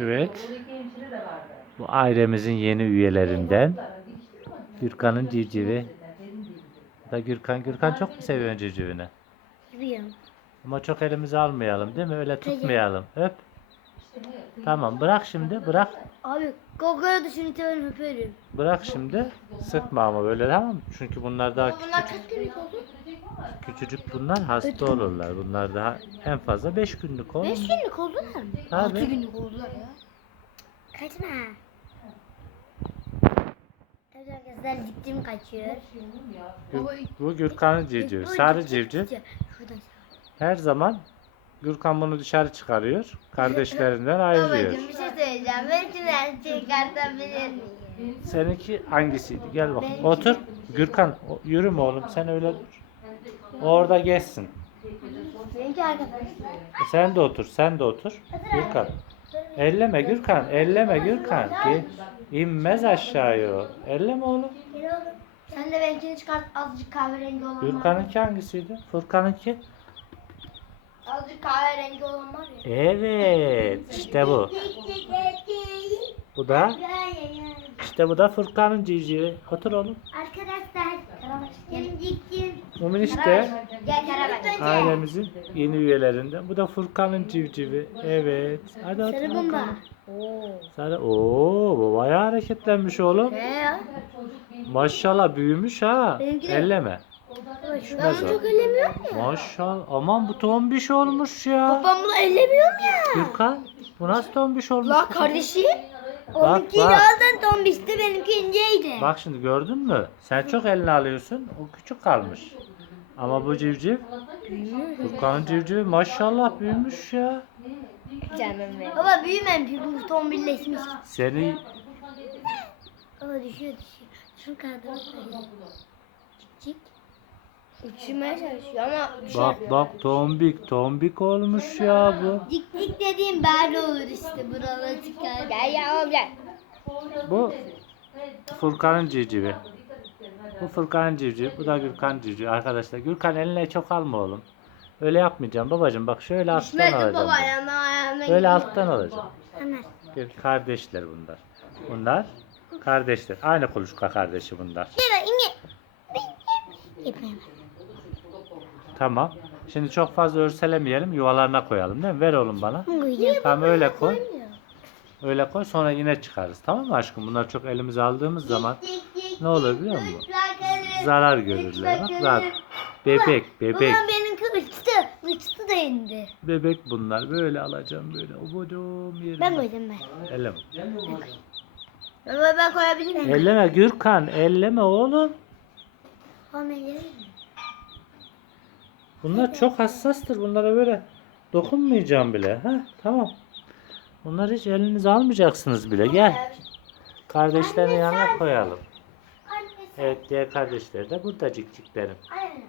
Evet. Bu ailemizin yeni üyelerinden Gürkan'ın civcivi. Da Gürkan. Gürkan çok mu seviyor civcivini? Biliyorum. Ama çok elimize almayalım değil mi? Öyle tutmayalım. Öp. Tamam bırak şimdi. Bırak. Abi da şunu severim öperim. Bırak şimdi. Sıkma ama böyle tamam mı? Çünkü bunlar daha Bunlar kaç günlük oldu? Küçücük bunlar hasta olurlar. Bunlar daha en fazla 5 günlük olur. 5 günlük oldular mı? Tabii. 6 günlük oldular ya. Kaçma. Evet arkadaşlar diktim kaçıyor. Gür- bu Gürkan'ın civcivi. Sarı civciv. Şuradan Her zaman Gürkan bunu dışarı çıkarıyor. Kardeşlerinden ayırıyor. bir şey söyleyeceğim. Ben şunu çıkartabilir miyim? Seninki hangisiydi? Gel bak. Otur. Gürkan yürüme oğlum sen öyle dur. Orada geçsin. Benimki arkadaşlar. E Sen de otur. Sen de otur. Gürkan. Elleme Gürkan. Elleme Gürkan. Ge- İnmez aşağıya o. Elleme oğlum. Sen de benimkini çıkart azıcık kahverengi olan. Gürkan'ınki hangisiydi? Furkan'ınki? Azıcık kahverengi olan var ya. Evet. işte bu. Bu da işte bu da Furkan'ın civcivi. Otur oğlum. Mumin işte ailemizin yeni üyelerinden. Bu da Furkan'ın civcivi. Evet. Hadi otur. Sarı bomba. Sarı. Oo, bu bayağı hareketlenmiş oğlum. Maşallah büyümüş ha. Elleme. Ben çok ellemiyorum ya. Maşallah. Aman bu tombiş olmuş ya. Ben bunu ellemiyorum ya. Gürkan bu nasıl tombiş olmuş? La kardeşim. Onunki bak. zaten tombişti benimki inceydi. Bak şimdi gördün mü? Sen çok eline alıyorsun. O küçük kalmış. Ama bu civciv Furkan'ın civcivi maşallah büyümüş ya. Baba büyümemiş bu tombilleşmiş. Seni Baba düşüyor düşüyor. Şunu kaldırmak Cik. Uçmaya çalışıyor ama bak bak tombik tombik olmuş ya bu. Dik dik dediğim böyle olur işte buraları çıkar. Gel ya oğlum gel. Bu Furkan'ın civcivi. Bu Furkan'ın civcivi. Bu da Gürkan civcivi. Arkadaşlar Gürkan eline çok alma oğlum. Öyle yapmayacağım babacığım. Bak şöyle alttan Düşmesin alacağım. baba ayağına ayağına. Böyle alttan alacağım. Bir kardeşler bunlar. Bunlar kardeşler. Aynı kuluçka kardeşi bunlar. Gel inge. Yapayım. Tamam. Şimdi çok fazla örselemeyelim. Yuvalarına koyalım değil mi? Ver oğlum bana. Koyacağım. Tamam öyle koy. Öyle koy sonra yine çıkarız. Tamam mı aşkım? Bunlar çok elimize aldığımız zaman ne olur biliyor musun? Zarar görürler. Bak zarar. Bebek, bebek. Ulan benimki uçtu. Uçtu da indi. Bebek bunlar. Böyle alacağım böyle. Obodum yerim. Ben koyacağım ben. Elleme. Baba ben koyabilir miyim? Elleme Gürkan. Elleme oğlum. Oğlum ellerim. Bunlar evet. çok hassastır. Bunlara böyle dokunmayacağım bile. Ha tamam. Bunları hiç elinize almayacaksınız bile. Gel. Kardeşlerini Anne, yanına sen- koyalım. Anne Evet diğer kardeşleri de burada cikciklerim. Anne.